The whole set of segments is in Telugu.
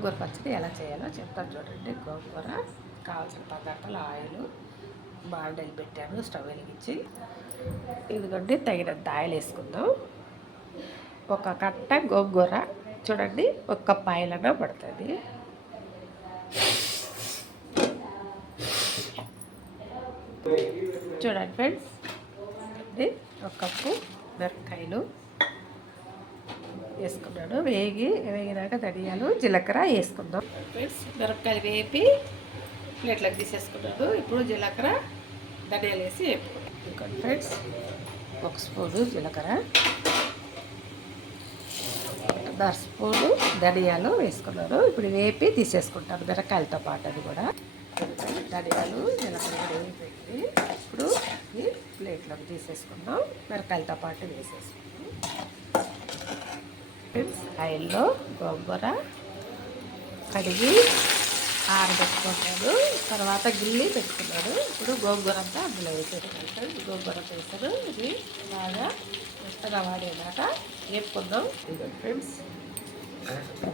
గోంగూర పచ్చడి ఎలా చేయాలో చెప్తాను చూడండి. గోంగూర కావాల్సిన పదార్థాలు ఆయిల్ బాండీలు పెట్టాను, స్టవ్ వెలిగించి. ఇదిగోండి తగినంత ఆయిల్ వేసుకుందాం. ఒక కట్ట గోంగూర చూడండి, ఒక కప్పు ఆయిల్ అన్నా పడుతుంది. చూడండి ఫ్రెండ్స్, ఒక కప్పు మిరపకాయలు వేసుకున్నాను. వేగినాక ధనియాలు జీలకర్ర వేసుకుందాం. ఫ్రెండ్స్, మిరపకాయలు వేపి ప్లేట్లోకి తీసేసుకున్నాను. ఇప్పుడు జీలకర్ర ధనియాలు వేసి వేపుకున్నాను. ఫ్రెండ్స్, ఒక స్పూను జీలకర్ర, 1/2 స్పూను ధనియాలు వేసుకున్నాను. ఇప్పుడు వేపి తీసేసుకుంటాను మిరపకాయలతో పాటు. అది కూడా ధనియాలు జీలకర్ర వేపి ఇప్పుడు ప్లేట్లోకి తీసేసుకుందాం. మిరపకాయలతో పాటు వేసేసుకుందాం. ఆయిల్లో గోంగూర కడిగి ఆరబెట్టుకున్నాను. తర్వాత గిల్లి పెట్టుకున్నాను. ఇప్పుడు గోంగూర అంతా అందులో వేసేసుకుంటాను. గోంగూర వేసాను. ఇది బాగా మెత్తగా వాడేదాక వేపుకుందాం. ఇది ఫ్రెండ్స్,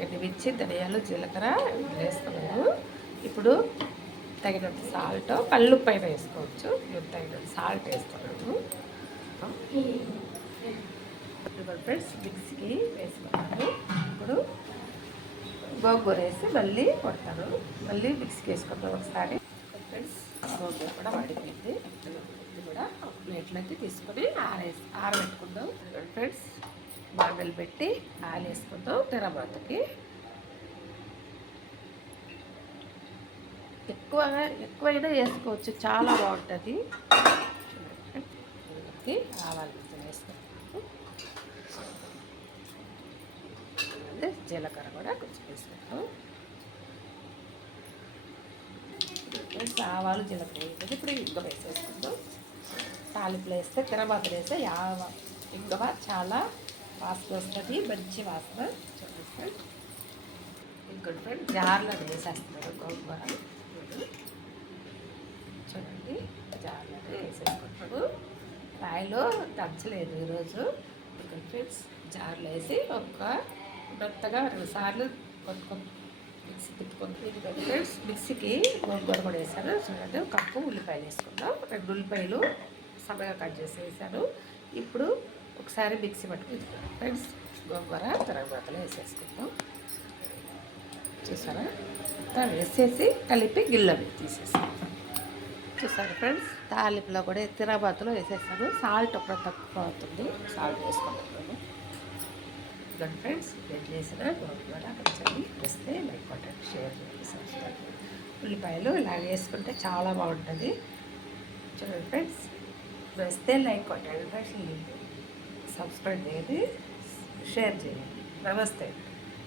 ఎండుమిర్చి ధనియాలు జీలకర్ర వేసుకున్నాను. ఇప్పుడు తగినంత సాల్ట్, కల్లుప్పు పైన వేసుకోవచ్చు. నేను తగినంత సాల్ట్ వేస్తున్నాను. ఫ్రెండ్స్, మిక్సీకి వేసుకున్నాను. ఇప్పుడు గోంగూర వేసి మళ్ళీ కొడతాను. మళ్ళీ మిక్సీకి వేసుకుంటాను ఒకసారి. ఫ్రెండ్స్, గోంగూర కూడా వాడిపోయింది. ఇది కూడా ఒక ప్లేట్లోకి తీసుకొని ఆరబెట్టుకుందాం. ఫ్రెండ్స్, బాండలు పెట్టి ఆయిల్ వేసుకుందాం. తిరమాతకి ఎక్కువైనా వేసుకోవచ్చు, చాలా బాగుంటుంది. ఆవాలు వేసుకుంటాం. జీలకర్ర కూడా కొంచెం వేసుకుంటాం. ఆవాలు జీలకర్ర వేసేది. ఇప్పుడు ఇంగువ వేసేసుకుందాం. తాలింపులు వేస్తే తిరమాతలు వేస్తే ఇంగువ చాలా వాసన వస్తుంది, మంచి వాసన. చూడండి, ఇంకోటి ఫ్రెండ్ జార్లో వేసేస్తున్నాడు గోంగూర. చూడండి, జార్లో వేసేసుకుంటాడు. కాయలు దంచలేదు ఈరోజు. ఇంకోటి ఫ్రెండ్స్, జార్లో వేసి ఒక మెత్తగా 2 సార్లు మిక్సీ తిప్పుకుంటాం. ఫ్రెండ్స్, మిక్సీకి గోంగూర కూడా వేసాను. చూడండి, ఒక కప్పు ఉల్లిపాయలు వేసుకుందాం. 2 ఉల్లిపాయలు సన్నగా కట్ చేసి వేసాను. ఇప్పుడు ఒకసారి మిక్సీ పట్టుకుంటాం. ఫ్రెండ్స్, గోంగూర తిరగమాతలో వేసేసుకుందాం. చూసారా, అంతా వేసేసి కలిపి గిన్నెలో తీసేసుకుంటాం. చూసారు ఫ్రెండ్స్, తాలింపులో కూడా తిరగమాతలో వేసేసాను. సాల్ట్ ఒకటి తక్కువ అవుతుంది, సాల్ట్ వేసుకుంటున్నాను. గుడ్ ఫ్రెండ్స్, నేను చేసిన గోంగూర పచ్చడి వేస్తే లైక్ కొట్టండి, షేర్ చేయండి, సబ్స్క్రైబ్ చేయండి. ఉల్లిపాయలు ఇలా వేసుకుంటే చాలా బాగుంటుంది. చూడండి ఫ్రెండ్స్, వేస్తే లైక్ కొట్టండి, సబ్స్క్రైబ్ చేయండి, షేర్ చేయండి. నమస్తే.